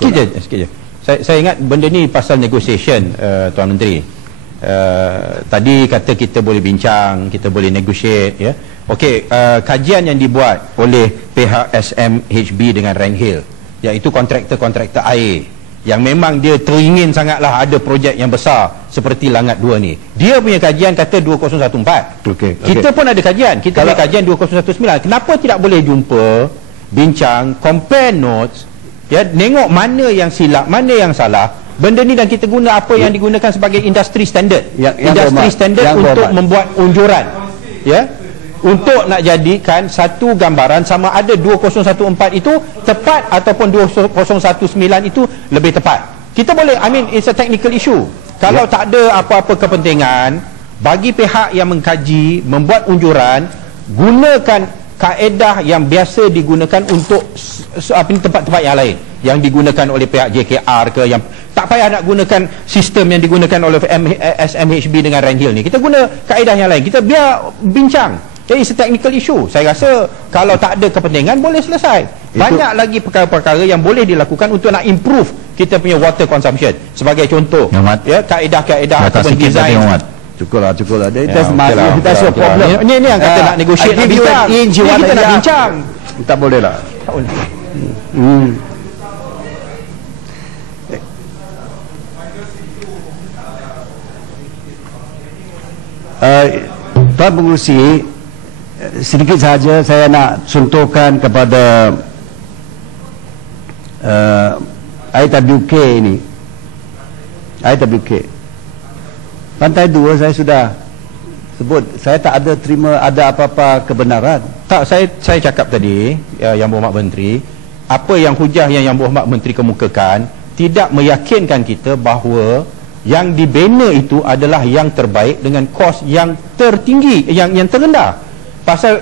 Sikit je. Saya ingat benda ni pasal negotiation, Tuan Menteri. Tadi kata kita boleh bincang, kita boleh negotiate, ya. Okey, kajian yang dibuat oleh pihak SMHB dengan Ranghill, iaitu kontraktor air yang memang dia teringin sangatlah ada projek yang besar seperti Langat 2 ni. Dia punya kajian kata 2014. Kita pun ada kajian. Kita ada kajian 2019. Kenapa tidak boleh jumpa, bincang, compare notes, ya, tengok mana yang silap, mana yang salah. Benda ni dan kita guna apa yang digunakan sebagai industri standard. Industri standard untuk membuat unjuran. Ya. Untuk nak jadikan satu gambaran sama ada 2014 itu tepat ataupun 2019 itu lebih tepat. Kita boleh, it's a technical issue. Kalau tak ada apa-apa kepentingan, bagi pihak yang mengkaji, membuat unjuran, gunakan kaedah yang biasa digunakan untuk tempat-tempat yang lain, yang digunakan oleh pihak JKR ke, yang tak payah nak gunakan sistem yang digunakan oleh SMHB dengan Ranghill ni. Kita guna kaedah yang lain. Kita biar bincang. It's a technical issue. Saya rasa kalau tak ada kepentingan boleh selesai. Banyak lagi perkara-perkara yang boleh dilakukan untuk nak improve kita punya water consumption. Sebagai contoh, ya, kaedah-kaedah ataupun design. Cukuplah. That's your problem. Ini yang kata nak negotiate, nak bincang. Kita nak bincang. Tak boleh lah. Tak boleh. Tuan Pengerusi, sedikit sahaja saya nak contohkan kepada IWK ini. IWK Pantai 2 saya sudah sebut, saya tak ada terima ada apa-apa kebenaran. Tak, saya cakap tadi, Yang Berhormat Menteri, apa yang hujah yang Berhormat Menteri kemukakan tidak meyakinkan kita bahawa yang dibina itu adalah yang terbaik dengan kos yang tertinggi, yang terendah. Pasal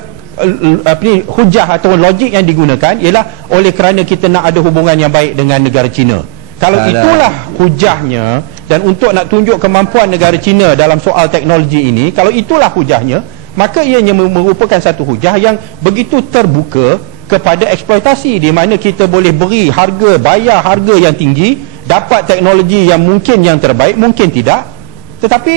hujah atau logik yang digunakan ialah oleh kerana kita nak ada hubungan yang baik dengan negara China. Kalau itulah hujahnya, dan untuk nak tunjuk kemampuan negara China dalam soal teknologi ini, kalau itulah hujahnya, maka ianya merupakan satu hujah yang begitu terbuka kepada eksploitasi, di mana kita boleh beri harga, bayar harga yang tinggi, dapat teknologi yang mungkin yang terbaik, mungkin tidak. Tetapi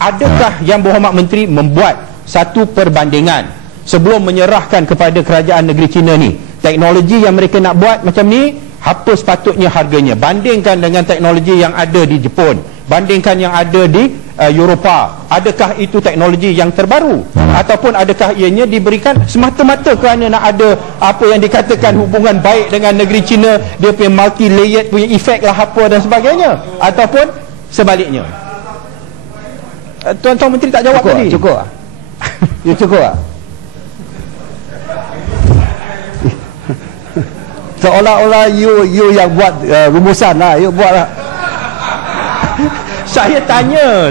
adakah Yang Berhormat Menteri membuat satu perbandingan sebelum menyerahkan kepada kerajaan negeri China ni teknologi yang mereka nak buat macam ni, apa sepatutnya harganya, bandingkan dengan teknologi yang ada di Jepun, bandingkan yang ada di Eropah. Adakah itu teknologi yang terbaru, ataupun adakah ianya diberikan semata-mata kerana nak ada apa yang dikatakan hubungan baik dengan negeri China, dia punya multi-layered punya efek lah apa dan sebagainya, ataupun sebaliknya? Tuan-tuan Menteri tak jawab tadi. Cukup lah. Ya, cukup lah. Seolah-olah you yang buat rumusan lah, you buat lah. Saya tanya,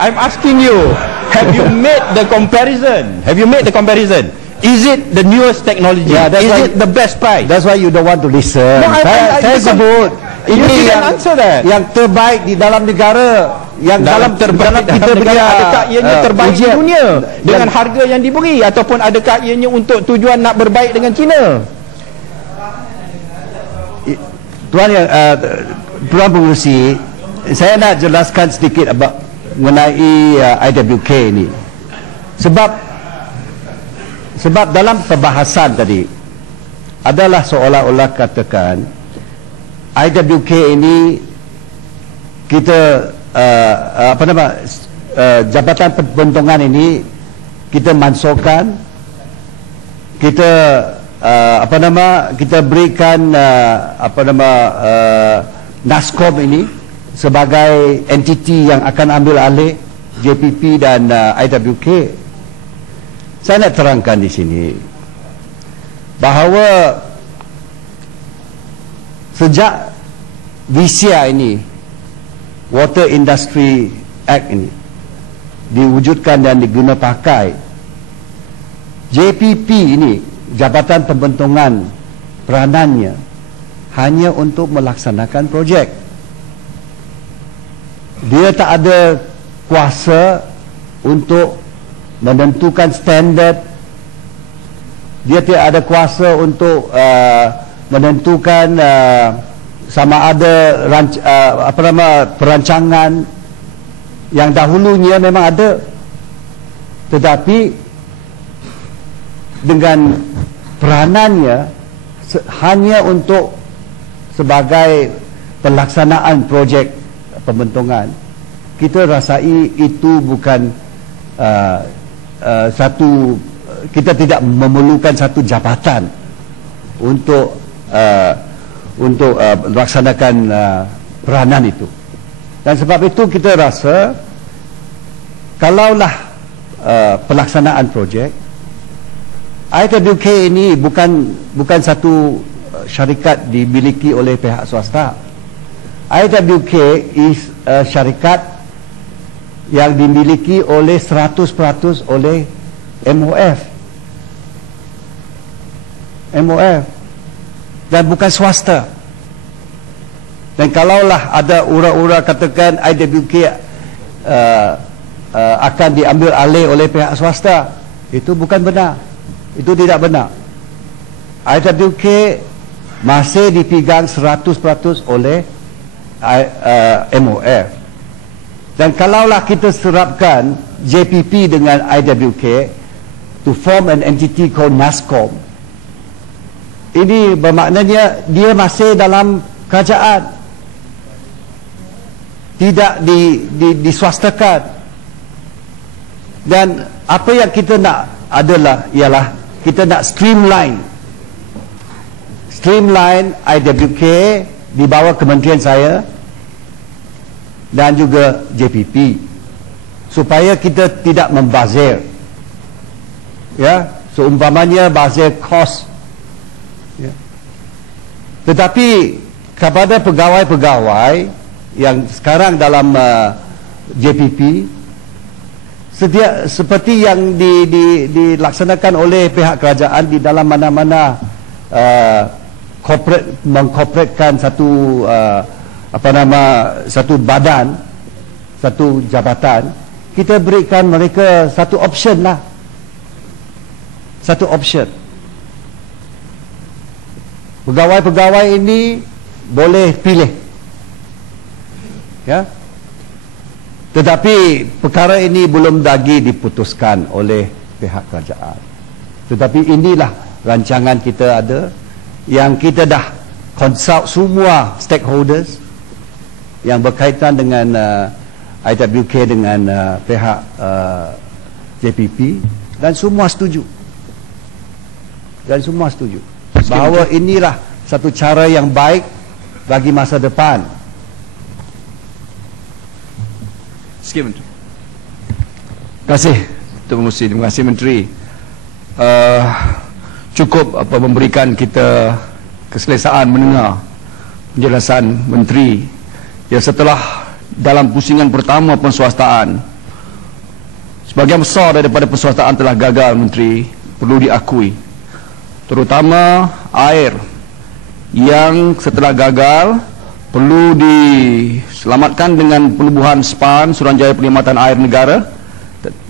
I'm asking you, have you made the comparison? Is it the newest technology? Is it the best price? That's why you don't want to listen. No, saya sebut ini yang terbaik di dalam negara, yang dalam kita punya. Adakah ianya terbaik di dunia dengan harga yang diberi, ataupun adakah ianya untuk tujuan nak berbaik dengan China? Tuan Pengerusi, saya nak jelaskan sedikit mengenai IWK ini. Sebab dalam perbahasan tadi adalah seolah-olah katakan IWK ini kita Jabatan Pembentungan ini kita mansuhkan, kita kita berikan NASCOM ini sebagai entiti yang akan ambil alih JPP dan IWK. Saya nak terangkan di sini bahawa sejak WISIA ini, Water Industry Act ini diwujudkan dan digunakan pakai, JPP ini, Jabatan Pembentungan, peranannya hanya untuk melaksanakan projek. Dia tak ada kuasa untuk menentukan standard. Dia tidak ada kuasa untuk menentukan sama ada perancangan yang dahulunya memang ada, tetapi dengan peranannya hanya untuk sebagai pelaksanaan projek pembentungan, kita rasai itu bukan kita tidak memerlukan satu jabatan untuk melaksanakan peranan itu. Dan sebab itu kita rasa kalaulah pelaksanaan projek, IWK ini bukan satu syarikat dimiliki oleh pihak swasta. IWK is syarikat yang dimiliki oleh 100% oleh MOF dan bukan swasta. Dan kalaulah ada ura-ura katakan IWK akan diambil alih oleh pihak swasta, itu bukan benar, itu tidak benar. IWK masih dipegang 100% oleh MOF. Dan kalaulah kita serapkan JPP dengan IWK to form an entity called NASCOM, ini bermaknanya dia masih dalam kerajaan, tidak diswastakan. Dan apa yang kita nak ialah kita nak streamline IWK di bawah kementerian saya dan juga JPP, supaya kita tidak membazir, ya, seumpamanya bazir kos, ya. Tetapi kepada pegawai-pegawai yang sekarang dalam JPP, seperti yang dilaksanakan oleh pihak kerajaan di dalam mana-mana mengkorporatkan satu satu badan, satu jabatan, kita berikan mereka satu option lah, satu option. Pegawai-pegawai ini boleh pilih, ya. Tetapi perkara ini belum lagi diputuskan oleh pihak kerajaan. Tetapi inilah rancangan kita ada, yang kita dah consult semua stakeholders yang berkaitan dengan IWK dengan pihak JPP, dan semua setuju. Bahawa inilah satu cara yang baik bagi masa depan. Terima kasih Tuan Pengerusi, terima kasih Menteri. Cukup memberikan kita keselesaan mendengar penjelasan Menteri yang setelah dalam pusingan pertama penswastaan, sebahagian besar daripada penswastaan telah gagal, Menteri, perlu diakui. Terutama air yang setelah gagal perlu diselamatkan dengan penubuhan SPAN, Suruhanjaya Perkhidmatan Air Negara,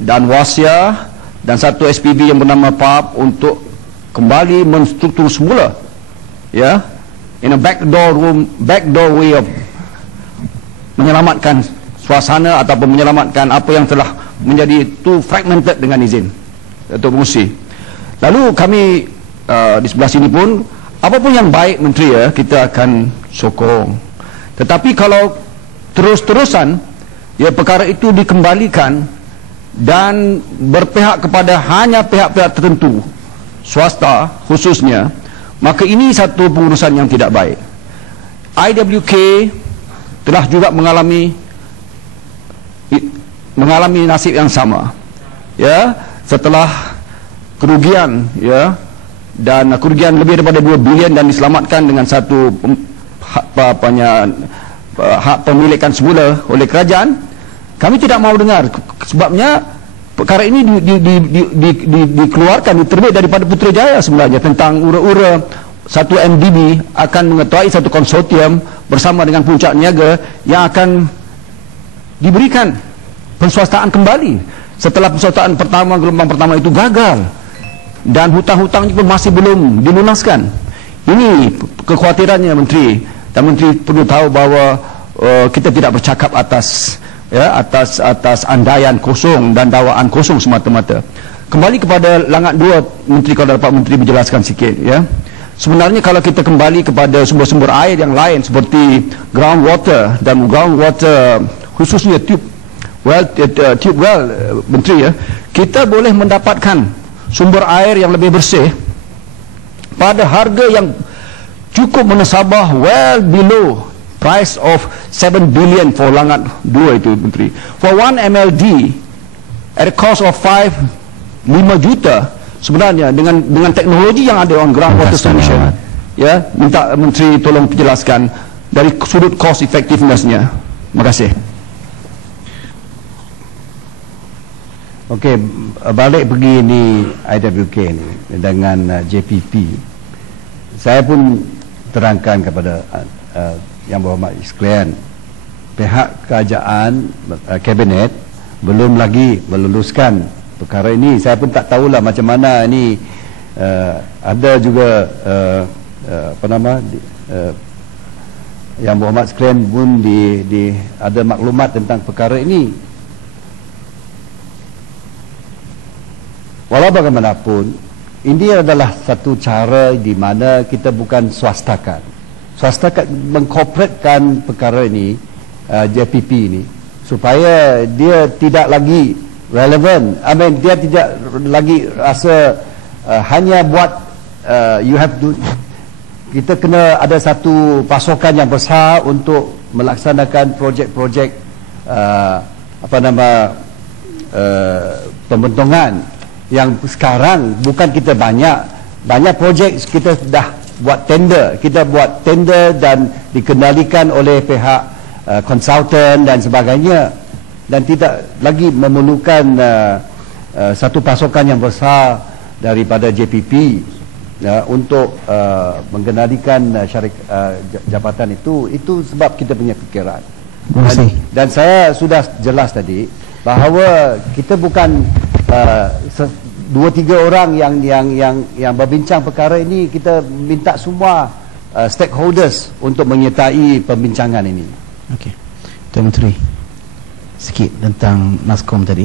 dan WASIA, dan satu SPB yang bernama PAP untuk kembali menstruktur semula, ya, in a backdoor way of menyelamatkan suasana ataupun menyelamatkan apa yang telah menjadi too fragmented dengan izin Datuk Pengerusi. Lalu kami di sebelah sini pun, apapun yang baik Menteri, ya, kita akan sokong. Tetapi kalau terus-terusan, ya, perkara itu dikembalikan dan berpihak kepada hanya pihak-pihak tertentu, swasta khususnya, maka ini satu pengurusan yang tidak baik. IWK telah juga mengalami nasib yang sama, ya, setelah kerugian, ya, dan kerugian lebih daripada 2 bilion dan diselamatkan dengan satu hak pemilikan semula oleh kerajaan. Kami tidak mau dengar, sebabnya perkara ini dikeluarkan, diterbit daripada Putrajaya sebenarnya, tentang ura-ura satu MDB akan mengetuai satu konsortium bersama dengan Puncak Niaga yang akan diberikan penswastaan kembali setelah penswastaan pertama, gelombang pertama itu gagal, dan hutang-hutangnya pun masih belum dilunaskan. Ini kekhawatirannya, Menteri. Dan Menteri perlu tahu bahawa kita tidak bercakap atas andaian kosong dan dakwaan kosong semata-mata. Kembali kepada langat 2, Menteri, kalau dapat Menteri menjelaskan sikit, ya. Sebenarnya kalau kita kembali kepada sumber-sumber air yang lain seperti groundwater dan groundwater khususnya tube well, Menteri, ya, kita boleh mendapatkan sumber air yang lebih bersih pada harga yang cukup menasabah well below price of 7 billion for langat 2 itu, Menteri. For 1 MLD at a cost of 5 juta sebenarnya dengan teknologi yang ada on groundwater solution. Ya, minta Menteri tolong penjelaskan dari sudut cost effectiveness-nya. Terima kasih. Okey, balik pergi ni IWK ni dengan JPP. Saya pun terangkan kepada Yang Berhormat sekalian, pihak kerajaan kabinet belum lagi meluluskan perkara ini. Saya pun tak tahulah macam mana ini. Ada juga Yang Berhormat sekalian pun ada maklumat tentang perkara ini. Walau bagaimanapun, ini adalah satu cara di mana kita bukan swastakan mengkorporatkan perkara ini, JPP ini, supaya dia tidak lagi relevan. Dia tidak lagi rasa hanya buat kita kena ada satu pasokan yang besar untuk melaksanakan projek-projek pembentungan yang sekarang bukan kita banyak projek kita dah buat tender, dan dikendalikan oleh pihak konsultan dan sebagainya, dan tidak lagi memerlukan satu pasokan yang besar daripada JPP untuk mengendalikan jabatan itu sebab kita punya fikiran. Dan saya sudah jelas tadi bahawa kita bukan 2-3 orang yang berbincang perkara ini. Kita minta semua stakeholders untuk menyertai pembincangan ini. Okey, Tuan Menteri, sikit tentang NASCOM tadi.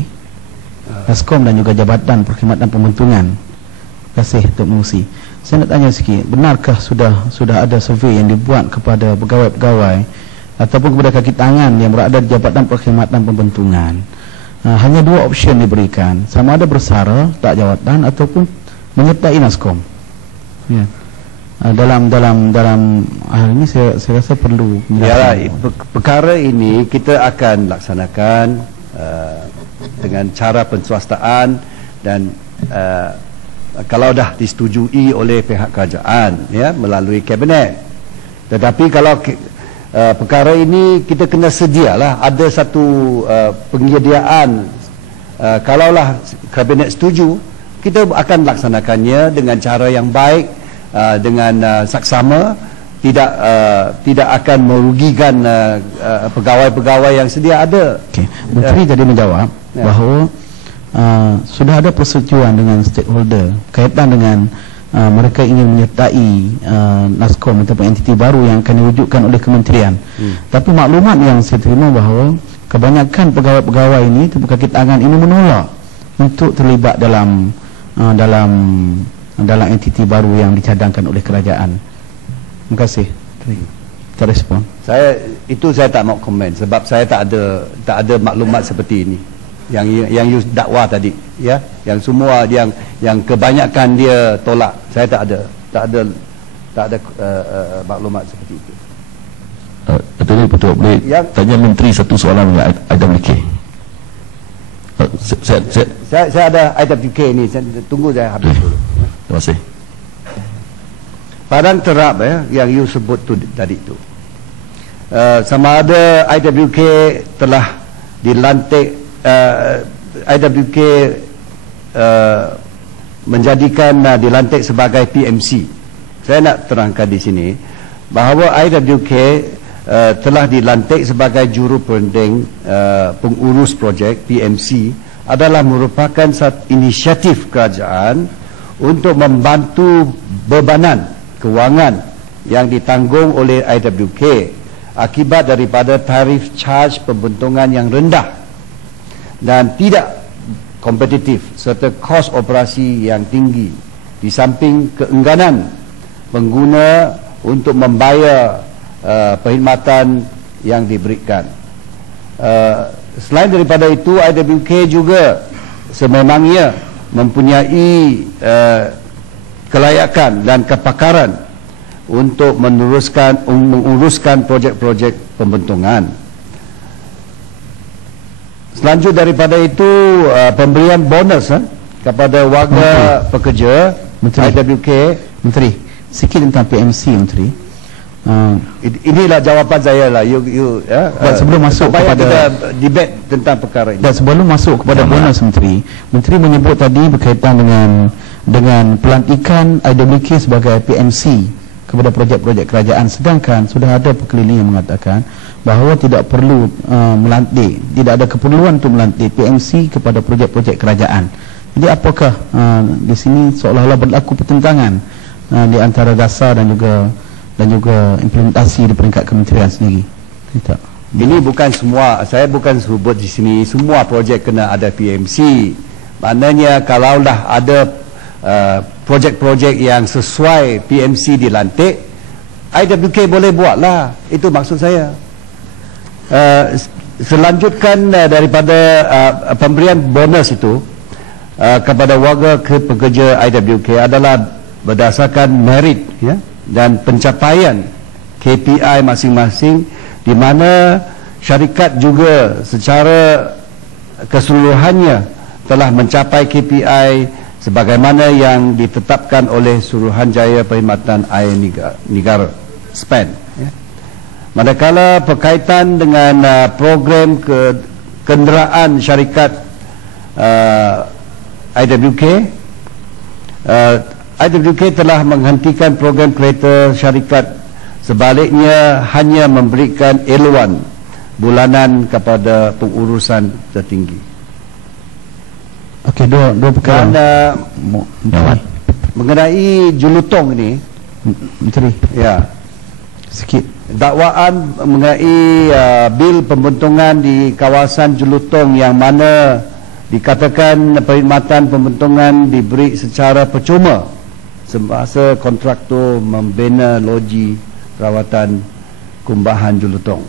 NASCOM dan juga Jabatan Perkhidmatan Pembentungan. Terima kasih Tok Mengerusi. Saya nak tanya sikit, benarkah sudah ada survei yang dibuat kepada pegawai-pegawai ataupun kepada kaki tangan yang berada di Jabatan Perkhidmatan Pembentungan? Hanya 2 option diberikan, sama ada bersara tak jawatan ataupun menyertai NASCOM. Ya. Dalam hal ini saya rasa perlu perkara ini kita akan laksanakan dengan cara penswastaan dan kalau dah disetujui oleh pihak kerajaan, ya, melalui kabinet. Tetapi kalau perkara ini kita kena sedialah ada satu penyediaan. Kalaulah kabinet setuju, kita akan laksanakannya dengan cara yang baik, dengan saksama, tidak akan merugikan pegawai-pegawai yang sedia ada. Okay. Menteri tadi menjawab bahawa sudah ada persetujuan dengan stakeholder kaitan dengan mereka ingin menyertai NASCOM ataupun entiti baru yang akan diwujudkan oleh kementerian. Tapi maklumat yang saya terima bahawa kebanyakan pegawai-pegawai ini, kaki tangan ini menolak untuk terlibat dalam entiti baru yang dicadangkan oleh kerajaan. Terima kasih. Kita respon. Saya tak mau komen sebab saya tak ada maklumat seperti ini. Yang you dakwa tadi, ya, yang semua yang kebanyakan dia tolak. Saya tak ada maklumat seperti itu. Betul boleh tanya Menteri satu soalan dengan IWK. Saya ada IWK ni, saya tunggu saya habis dulu. Terima kasih. Padang terap, yang you sebut tu tadi tu, sama ada IWK telah dilantik, IWK menjadikan dilantik sebagai PMC. Saya nak terangkan di sini bahawa IWK telah dilantik sebagai juru penting pengurus projek PMC adalah merupakan satu inisiatif kerajaan untuk membantu bebanan kewangan yang ditanggung oleh IWK akibat daripada tarif charge pembentungan yang rendah dan tidak kompetitif serta kos operasi yang tinggi, di samping keengganan pengguna untuk membayar perkhidmatan yang diberikan. Selain daripada itu, IWK juga sememangnya mempunyai kelayakan dan kepakaran untuk menguruskan projek-projek pembentungan. Selanjutnya daripada itu, pemberian bonus kepada warga pekerja IWK. Menteri, sikit tentang PMC, Menteri. Inilah jawapan saya lah. Dan sebelum masuk supaya kepada kita debate tentang perkara ini. Dan sebelum masuk kepada bonus, Menteri menyebut tadi berkaitan dengan pelantikan IWK sebagai PMC kepada projek-projek kerajaan, sedangkan sudah ada perkeliling yang mengatakan bahawa tidak perlu melantik, tidak ada keperluan untuk melantik PMC kepada projek-projek kerajaan. Jadi apakah di sini seolah-olah berlaku pertentangan di antara dasar dan juga implementasi di peringkat kementerian sendiri? Tidak. Ini bukan semua, saya bukan sebut di sini semua projek kena ada PMC. Maknanya kalaulah ada projek-projek yang sesuai PMC dilantik, IWK boleh buatlah. Itu maksud saya. Selanjutkan daripada pemberian bonus itu kepada warga pekerja IWK adalah berdasarkan merit, ya, dan pencapaian KPI masing-masing, di mana syarikat juga secara keseluruhannya telah mencapai KPI sebagaimana yang ditetapkan oleh Suruhanjaya Perkhidmatan Air Negara SPAN, ya. Manakala berkaitan dengan program kenderaan syarikat IWK, IWK telah menghentikan program kereta syarikat, sebaliknya hanya memberikan eluan bulanan kepada pengurusan tertinggi. Okey, dua perkara. Dan mengenai Julutong ini, Menteri, ya, sikit dakwaan mengenai bil pembentungan di kawasan Julutong yang mana dikatakan perkhidmatan pembentungan diberi secara percuma semasa kontraktor membina loji rawatan Kumbahan Julutong.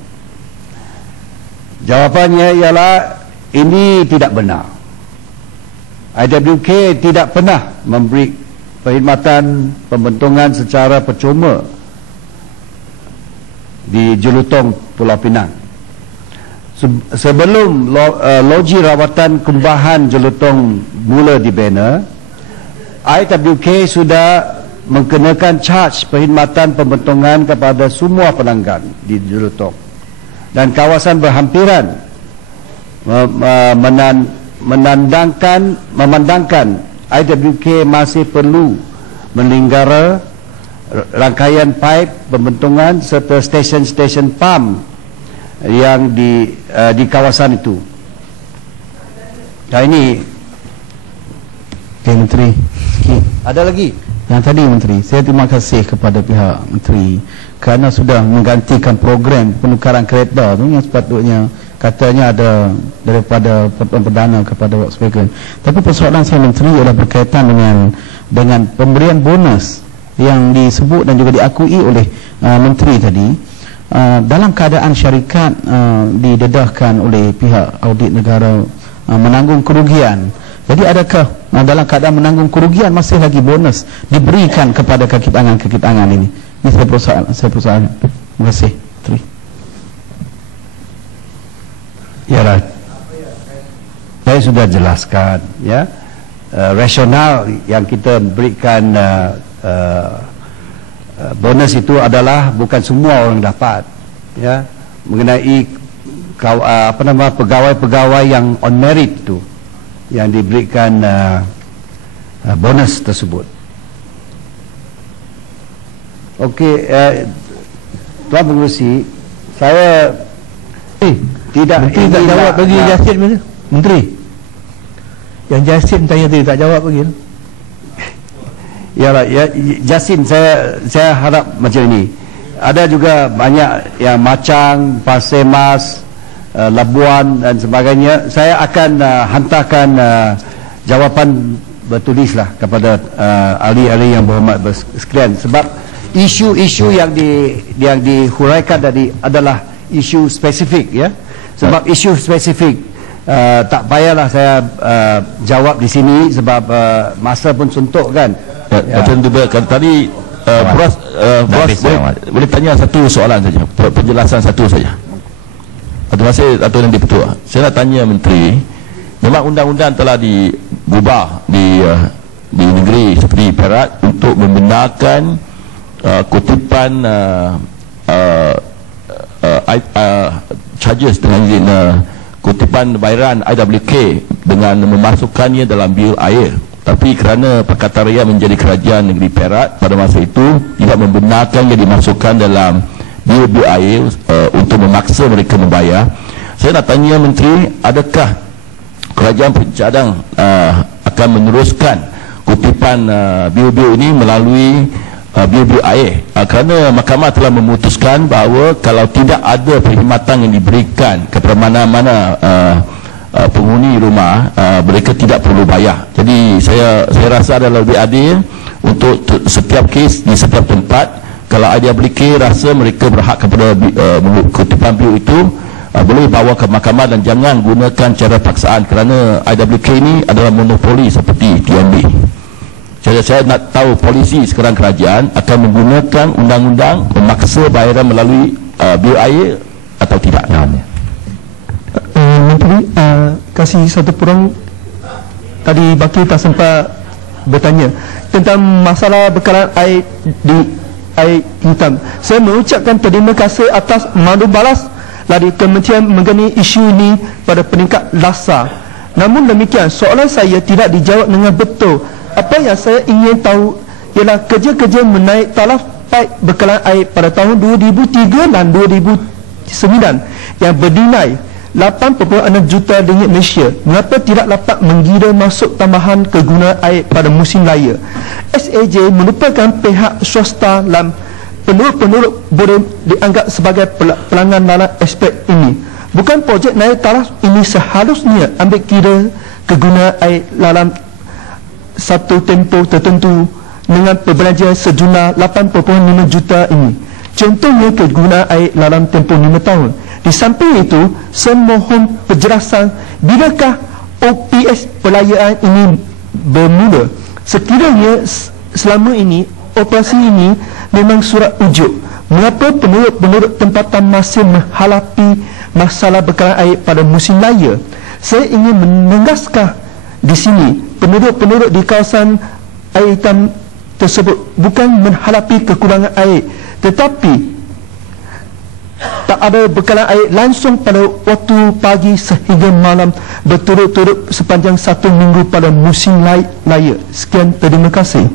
Jawapannya ialah ini tidak benar. IWK tidak pernah memberi perkhidmatan pembentungan secara percuma di Julutong, Pulau Pinang. Sebelum loji rawatan Kumbahan Julutong mula dibina, IWK sudah mengenakan charge perkhidmatan pembentungan kepada semua pelanggan di Julutong, dan kawasan berhampiran memandangkan IWK masih perlu melenggara rangkaian pipe pembentungan serta stesen-stesen pam yang di kawasan itu. Nah ini. Okay, Menteri, sikit. Ada lagi? Yang tadi, Menteri, saya terima kasih kepada pihak Menteri kerana sudah menggantikan program penukaran kereta tu yang sepatutnya katanya ada daripada Pertuan Perdana kepada Volkswagen. Tapi persoalan saya, Menteri, adalah berkaitan dengan pemberian bonus yang disebut dan juga diakui oleh Menteri tadi, dalam keadaan syarikat didedahkan oleh pihak audit negara menanggung kerugian. Jadi adakah dalam keadaan menanggung kerugian masih lagi bonus diberikan kepada kaki tangan ini? Ini saya persoalan. Terima kasih, Menteri. Ya, saya sudah jelaskan, ya, rasional yang kita berikan bonus itu adalah bukan semua orang dapat, ya, mengenai pegawai-pegawai yang on merit itu yang diberikan bonus tersebut. Okey, Tuan Pengerusi, saya tidak jawab bagi Jasin mana? Menteri. Yang Jasin tanya tadi tak jawab bagi. Ya, Jasin, saya harap macam ini. Ada juga banyak yang Macang, Pasir Mas, Labuan dan sebagainya. Saya akan hantarkan jawapan bertulislah kepada ahli-ahli yang berhormat sekalian, sebab isu-isu yang dihuraikan tadi adalah isu spesifik, ya. Sebab isu spesifik tak payahlah saya jawab di sini sebab masa pun suntuk kan. Macam tu tadi Bros boleh tanya satu soalan saja, penjelasan satu saja. Terima kasih Dato' Yang Di-Pertua. Saya nak tanya Menteri, memang undang-undang telah diubah di negeri seperti Perak untuk membenarkan kutipan charges dengan izin kutipan bayaran IWK dengan memasukkannya dalam bil air. Tapi kerana Pakatan Rakyat menjadi kerajaan negeri Perak pada masa itu tidak membenarkannya dimasukkan dalam bil air untuk memaksa mereka membayar. Saya nak tanya Menteri, adakah kerajaan pencadang akan meneruskan kutipan bil ini melalui bil air, kerana mahkamah telah memutuskan bahawa kalau tidak ada perkhidmatan yang diberikan kepada mana-mana penghuni rumah, mereka tidak perlu bayar. Jadi saya rasa adalah lebih adil untuk setiap kes di setiap tempat. Kalau IWK rasa mereka berhak kepada kutipan bil itu, boleh bawa ke mahkamah dan jangan gunakan cara paksaan, kerana IWK ini adalah monopoli seperti TNB. Saya nak tahu polisi sekarang kerajaan akan menggunakan undang-undang memaksa bayaran melalui bil air atau tidak. Menteri, kasih satu peluang. Tadi Bakir tak sempat bertanya tentang masalah bekalan air di air hitam. Saya mengucapkan terima kasih atas madu balas dari Kementerian mengenai isu ini pada peringkat lasar. Namun demikian, soalan saya tidak dijawab dengan betul. Apa yang saya ingin tahu ialah kerja-kerja menaik taraf paip bekalan air pada tahun 2003 dan 2009 yang bernilai 8.6 juta ringgit Malaysia. Mengapa tidak dapat menggira masuk tambahan kegunaan air pada musim raya? SAJ merupakan pihak swasta dan penduduk-penduduk boleh dianggap sebagai pelanggan dalam aspek ini. Bukan projek naik taraf ini seharusnya ambil kira kegunaan air dalam satu tempoh tertentu dengan perbelanjaan sejumlah 8.5 juta ini. Contohnya kegunaan air dalam tempoh 5 tahun. Di samping itu, saya mohon penjelasan bilakah OPS pelayaan ini bermula. Sekiranya selama ini operasi ini memang surat ujuk, mengapa penduduk tempatan masih menghadapi masalah bekalan air pada musim raya? Saya ingin menegaskan di sini, penduduk-penduduk di kawasan air hitam tersebut bukan menghadapi kekurangan air, tetapi tak ada bekalan air langsung pada waktu pagi sehingga malam berturut-turut sepanjang 1 minggu pada musim raya. Sekian, terima kasih.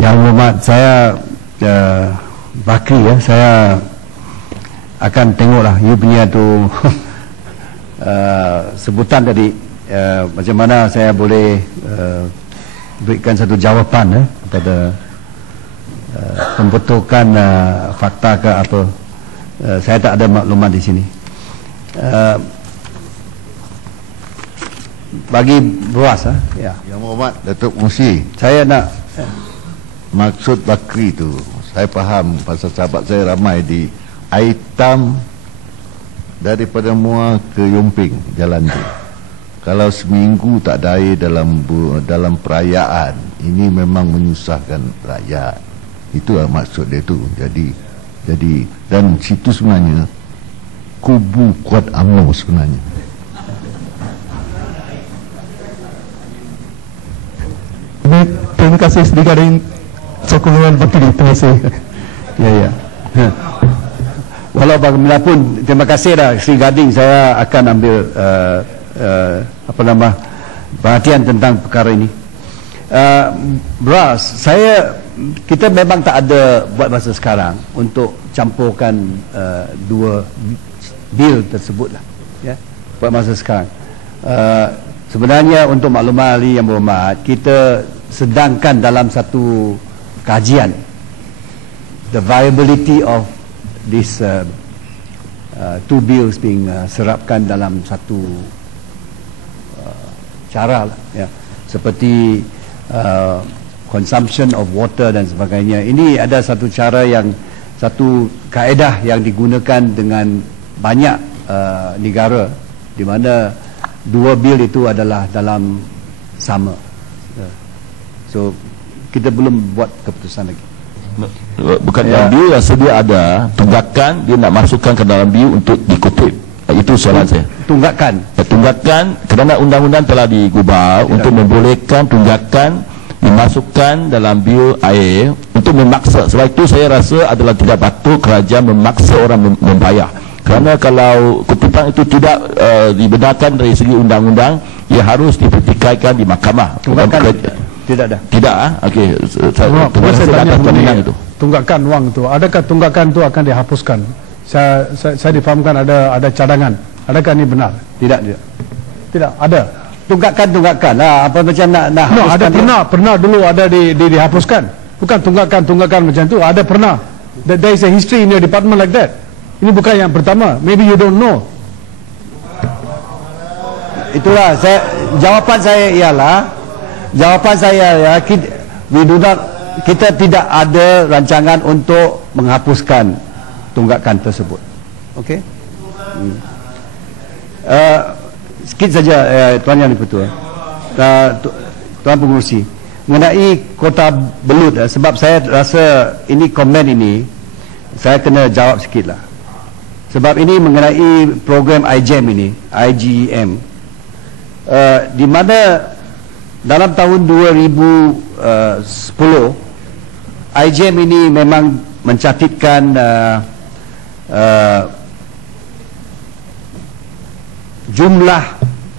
Yang hormat, saya Bakri, ya, saya akan tengoklah you punya tu sebutan tadi, macam mana saya boleh berikan satu jawapan kepada pembentukan fakta ke apa. Saya tak ada maklumat di sini. Bagi Bros, ya. Yang Mohd Datuk Musi, Saya nak maksud Bakri tu saya faham, pasal sahabat saya ramai di Aitam daripada Muar ke Yumping jalan tu. Kalau seminggu tak ada air dalam perayaan, ini memang menyusahkan rakyat. Itulah maksud dia tu. Jadi dan situ sebenarnya kubu kuat UMNO sebenarnya. Terima kasih sedikit dari sokongan Bakri. Terima kasih. ya. Walau bagaimanapun, terima kasih dah Sri Gading. Saya akan ambil perhatian tentang perkara ini. Bros, kita memang tak ada buat masa sekarang untuk campurkan dua bil tersebut lah, ya, buat masa sekarang. Sebenarnya untuk maklumat ahli yang berhormat, kita sedangkan dalam satu kajian the viability of this two bills being serapkan dalam satu cara lah, ya, seperti consumption of water dan sebagainya. Ini ada satu cara yang, satu kaedah yang digunakan dengan banyak negara di mana dua bil itu adalah dalam sama. So kita belum buat keputusan lagi. Bukan dalam bil yang sedia ada, tunggakan dia nak masukkan ke dalam bil untuk dikutip. Itu soalan saya. Tunggakan. Tunggakan kerana undang-undang telah digubah untuk membolehkan tunggakan dimasukkan dalam bil air untuk memaksa. Sebab itu saya rasa adalah tidak patut kerajaan memaksa orang membayar. Kerana kalau kutipan itu tidak dibenarkan dari segi undang-undang, ia harus dipertikaikan di mahkamah. Tunggakan tidak ada. Tidak, okey. Saya tanya mengenai tunggakan wang itu. Adakah tunggakan itu akan dihapuskan? Saya difahamkan ada cadangan. Adakah ini benar? Tidak. Tidak ada. Tunggakan lah. Apa macam nak no, ada pernah dulu ada dihapuskan. Bukan tunggakan macam itu. Ada pernah. There is a history in your department like that. Ini bukan yang pertama. Maybe you don't know. Itulah jawapan saya ialah kita tidak ada rancangan untuk menghapuskan tunggakan tersebut. Okey. Sikit saja Tuan Yang Di-Pertua, Tuan Pengerusi, mengenai Kota Belud, sebab saya rasa ini komen ini saya kena jawab sikit lah. Sebab ini mengenai program IGEM ini, IGEM, di mana dalam tahun 2010 IGEM ini memang mencatatkan jumlah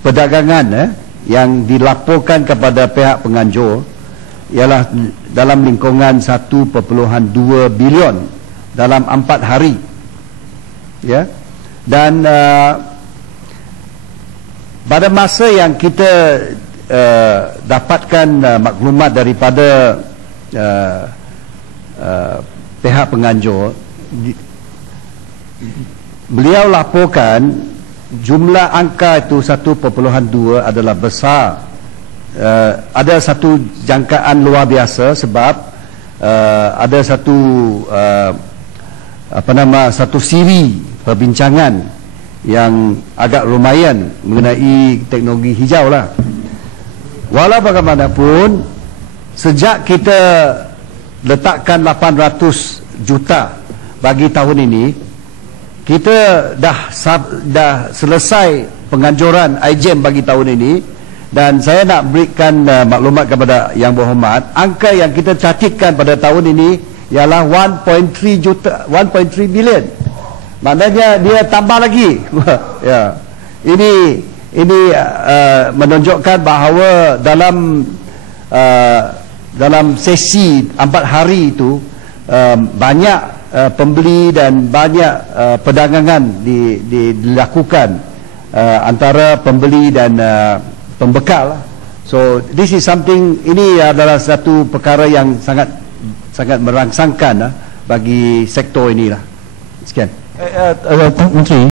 perdagangan yang dilaporkan kepada pihak penganjur ialah dalam lingkungan 1.2 bilion dalam 4 hari, ya. Dan pada masa yang kita dapatkan maklumat daripada pihak penganjur, beliau laporkan jumlah angka itu 1.2 adalah besar. Ada satu jangkaan luar biasa sebab ada satu satu siri perbincangan yang agak lumayan mengenai teknologi hijau lah. Walau bagaimanapun, sejak kita letakkan 800 juta bagi tahun ini, kita dah selesai penganjuran IGEM bagi tahun ini. Dan saya nak berikan maklumat kepada Yang Berhormat, angka yang kita catatkan pada tahun ini ialah 1.3 bilion. Maknanya dia tambah lagi. Ya. Ini menunjukkan bahawa dalam sesi 4 hari itu banyak pembeli dan banyak perdagangan dilakukan antara pembeli dan pembekal. So this is something, ini adalah satu perkara yang sangat merangsangkan bagi sektor inilah. Sekian. Menteri,